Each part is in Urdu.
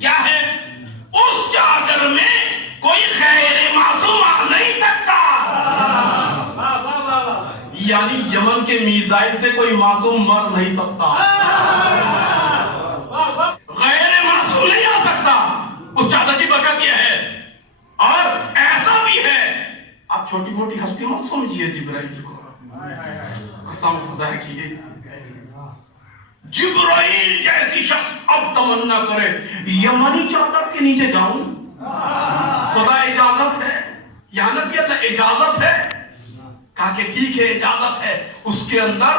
کیا ہے؟ اس چادر میں کوئی غیر معصوم آ نہیں سکتا. یعنی یمن کے میزائل سے کوئی معصوم مر نہیں سکتا، غیر معصوم نہیں آ سکتا. اس چادر کی برکت یہ ہے. اور ایسا بھی ہے، آپ چھوٹی موٹی ہستی مت سمجھیے جبرائیل کو، قسم خدا کی. جبرائیل جیسی شخص اب تمنا کرے یمنی چادر کے نیچے جاؤں، خدا اجازت ہے؟ یہاں نبی اللہ اجازت ہے؟ کہا کہ ٹھیک ہے اجازت ہے. اس کے اندر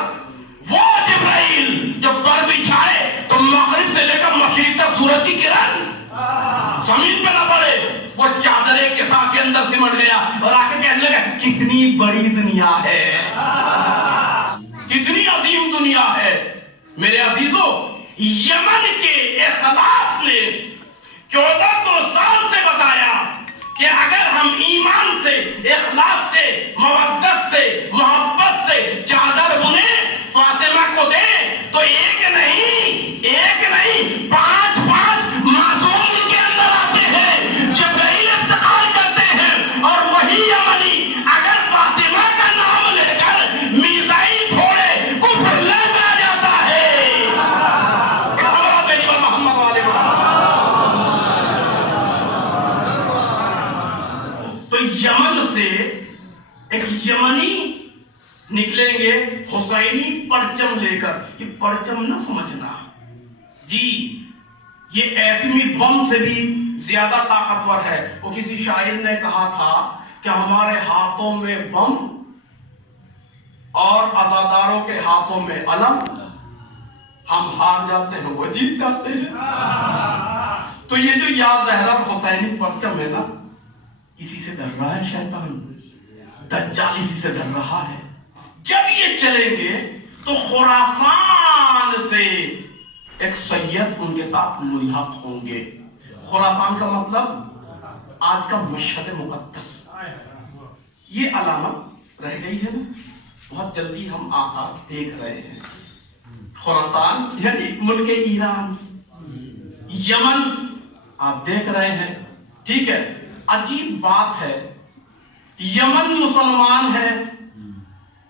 وہ جبرائیل جو پر بچھائے تو مغرب سے لے کر مشرق تک سورج کی کرن زمین پہ نہ پڑے، وہ چادر کے ساتھ کے اندر سمٹ گیا اور آ کے کہنے لگا کتنی بڑی دنیا ہے، کتنی عظیم دنیا ہے. میرے عزیزو، یمن کے اخلاص نے 1400 سال سے بتایا کہ اگر ہم ایمان سے، اخلاص سے، مودت سے، محبت سے چادر بنے فاطمہ کو دیں تو ایک نہیں 5 معصوم کے اندر آتے ہیں، جبرائیل انتقال کرتے ہیں اور وہی یمنی اگر فاطمہ کا نام لے کر میزائل چھوڑے کفر لگ آ جاتا ہے. تو یمن سے ایک یمنی نکلیں گے حسینی پرچم لے کر. یہ پرچم نہ سمجھنا جی، یہ ایٹمی بم سے بھی زیادہ طاقتور ہے. وہ کسی شاعر نے کہا تھا کہ ہمارے ہاتھوں میں بم اور عزاداروں کے ہاتھوں میں علم، ہم ہار جاتے ہیں وہ جیت جاتے ہیں. تو یہ جو یا زہرا حسینی پرچم ہے نا، اسی سے ڈر رہا ہے شیطان، دجال اسی سے ڈر رہا ہے. جب یہ چلیں گے تو خراسان سے ایک سید ان کے ساتھ ملحق ہوں گے. خراسان کا مطلب آج کا مشہد مقدس. یہ علامت رہ گئی ہے نا، بہت جلدی ہم آثار دیکھ رہے ہیں. خراسان یعنی ملک ایران، یمن آپ دیکھ رہے ہیں. ٹھیک ہے، عجیب بات ہے، یمن مسلمان ہے،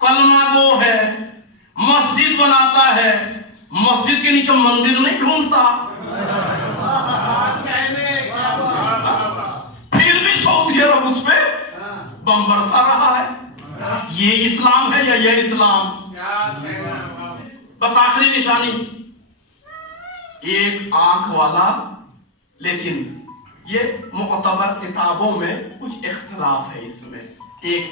کلمہ گو ہے، مسجد بناتا ہے، مسجد کے نیچے مندر نہیں ڈھونڈتا، پھر بھی سعودی عرب اس پہ بم برسا رہا ہے. یہ اسلام ہے یا یہ اسلام؟ بس آخری نشانی، ایک آنکھ والا. لیکن یہ معتبر کتابوں میں کچھ اختلاف ہے اس میں. ایک